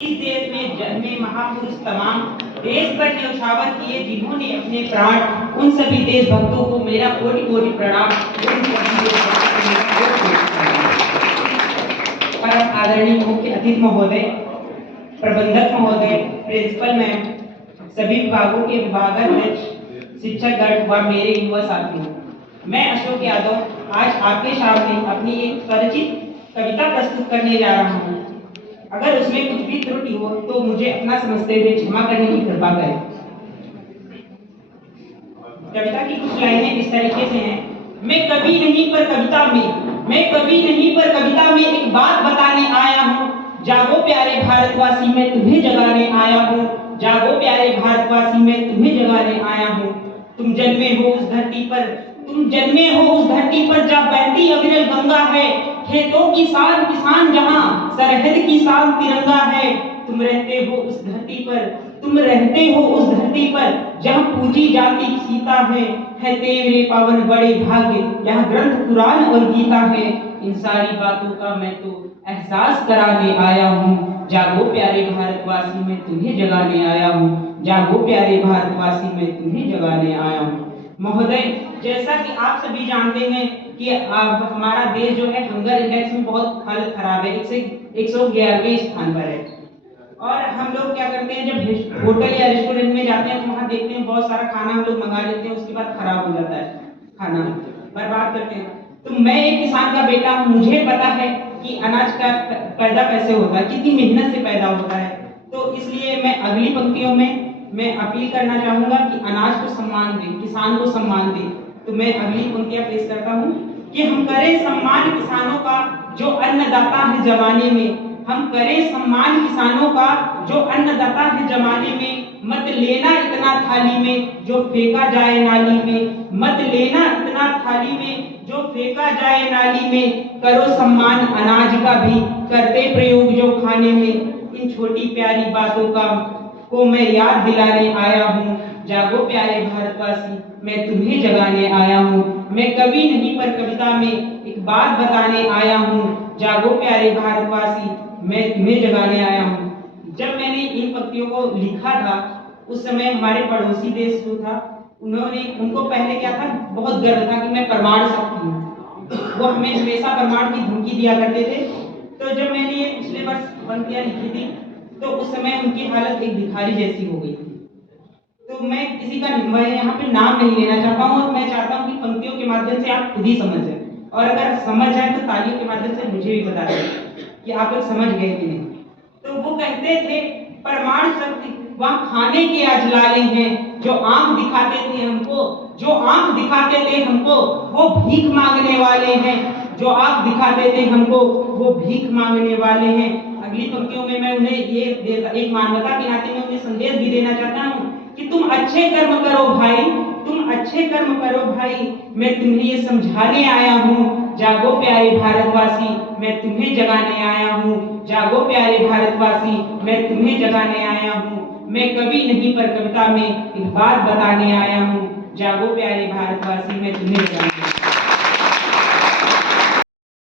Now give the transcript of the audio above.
इस देश में जन्मे महापुरुष तमाम देश पर न्यौछावर किए जिन्होंने अपने प्राण, उन सभी देशभक्तों को मेरा कोटि कोटि प्रणाम। परम आदरणीय मुख्य अतिथि महोदय, प्रबंधक महोदय, प्रिंसिपल मैम, सभी विभागों के विभागाध्यक्ष, शिक्षकगण व मेरे युवा साथियों, मैं अशोक यादव आज आपके सामने अपनी एक स्वरचित कविता प्रस्तुत करने जा रहा हूँ। अगर उसमें कुछ भी त्रुटि हो तो मुझे अपना समझते हुए क्षमा करने की कृपा करें। कविता की कुछ लाइनें इस तरीके से हैं। मैं कभी नहीं पर कविता में एक बात बताने आया हूँ। जागो प्यारे भारतवासी, मैं तुम्हें जगाने आया हूँ। जागो प्यारे भारतवासी, मैं तुम्हें जगाने आया हूँ। तुम जन्मे हो उस धरती पर जहाँ बहती अविरल गंगा है। खेतों की शान किसान जहाँ, सरहद की शान तिरंगा है। तुम रहते हो उस धरती पर जहाँ पूजी जाती सीता है तेरे पावन बड़े भाग्य, यहाँ ग्रंथ कुरान और गीता है। इन सारी बातों का मैं तो एहसास कराने आया हूँ। जागो प्यारे भारतवासी, मैं तुम्हें जगाने आया हूँ। जागो प्यारे भारतवासी, मैं तुम्हें जगाने आया हूँ। महोदय, जैसा कि आप सभी जानते हैं कि हमारा देश जो है हंगर इंडेक्स में बहुत हालत खराब है, 111वें स्थान पर है। और हम लोग क्या करते हैं, जब होटल या रेस्टोरेंट में जाते हैं तो वहाँ देखते हैं बहुत सारा खाना हम लोग मंगा लेते हैं, उसके बाद खराब हो जाता है, खाना बर्बाद करते हैं। तो मैं एक किसान का बेटा हूँ, मुझे पता है कि अनाज का पैदा कैसे होता है, कितनी मेहनत से पैदा होता है। तो इसलिए मैं अगली पंक्तियों में मैं अपील करना चाहूंगा कि अनाज को सम्मान दें, किसान को सम्मान दें। तो मैं अगली पंक्तियां पेश करता हूँ कि हम करें सम्मान किसानों का जो अन्नदाता है जमाने में। हम करें सम्मान किसानों का जो अन्नदाता है जमाने में। मत लेना इतना थाली में जो फेंका जाए नाली में। मत लेना इतना थाली में जो फेंका जाए नाली में। करो सम्मान अनाज का भी करते प्रयोग जो खाने में। इन छोटी प्यारी बातों को मैं याद दिलाने आया हूँ। जागो प्यारे भारतवासी, मैं तुम्हें जगाने आया हूँ। मैं कवि नहीं पर कविता में एक बात बताने आया हूँ। जागो प्यारे भारतवासी, मैं तुम्हें जगाने आया हूँ। जब मैंने इन पंक्तियों को लिखा था उस समय हमारे पड़ोसी देश जो था उनको पहले क्या था, बहुत गर्व था कि मैं प्रमाण शक्ति हूँ। वो हमें हमेशा प्रमाण की धमकी दिया करते थे। तो जब मैंने ये पिछले वर्ष पंक्तियां लिखी थी तो उस समय उनकी हालत एक भिखारी जैसी हो गई थी। तो मैं किसी का यहाँ पे नाम नहीं लेना चाहता हूँ और मैं चाहता हूँ कि पंक्तियों के माध्यम से आप खुद ही समझ जाए, और अगर समझ जाए तो तालियों के माध्यम से मुझे भी बता दें कि आप लोग समझ गए कि नहीं। तो वो कहते थे, प्रमाण शक्ति वहाँ खाने के आज लाले हैं। जो आंख दिखाते थे हमको वो भीख मांगने वाले हैं। जो आंख दिखाते थे हमको वो भीख मांगने वाले हैं। अगली पंक्तियों में मैं उन्हें ये एक मानवता के नाते में उन्हें संदेश भी देना चाहता हूँ कि तुम अच्छे कर्म करो भाई, मैं तुम्हें ये समझाने आया हूँ। जागो प्यारे भारतवासी, मैं तुम्हें जगाने आया हूँ। जागो प्यारे भारतवासी, मैं तुम्हें जगाने आया हूँ। मैं कवि नहीं पर कविता में एक बात बताने आया हूँ। जागो प्यारे भारतवासी, मैं तुम्हें जगाने आया हूँ।